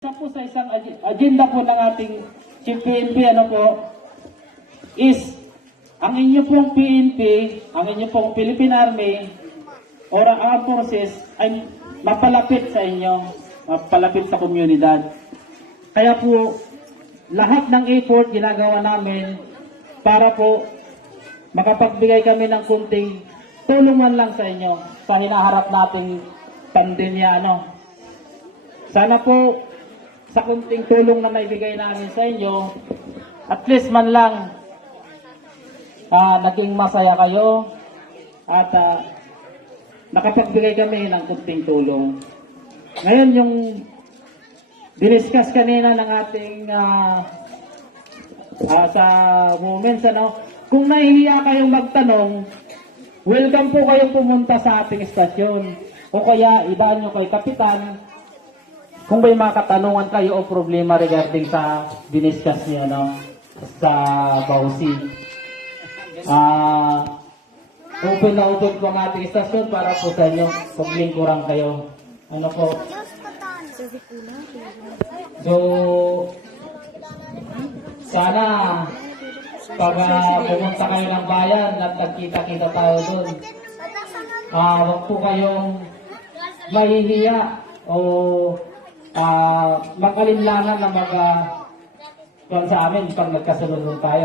Isa po sa isang agenda po ng ating Chief PNP, is ang inyo pong PNP, ang inyo pong Philippine Army or Armed Forces ay mapalapit sa inyo, mapalapit sa komunidad. Kaya po, lahat ng effort ginagawa namin para po makapagbigay kami ng kunting tulungan lang sa inyo sa hinaharap nating pandemya. Sana po, sa kunting tulong na maibigay namin sa inyo, at least man lang naging masaya kayo at nakapagbigay kami ng kunting tulong. Ngayon, yung diniscuss kanina ng ating sa moments, kung nahihiya kayong magtanong, welcome po kayong pumunta sa ating estasyon. O kaya, ibaan nyo kay Kapitan kung may mga katanungan kayo o problema regarding sa diniscuss nyo sa Bausi. Open na open po ang ating estasyon para po sa inyo. Paglingkurang kayo. So, sana pag pumunta kayo ng bayan at nagkita-kita tayo doon, wag po kayong mahihiya o makalinlangan na sa amin pag nagkasunod tayo.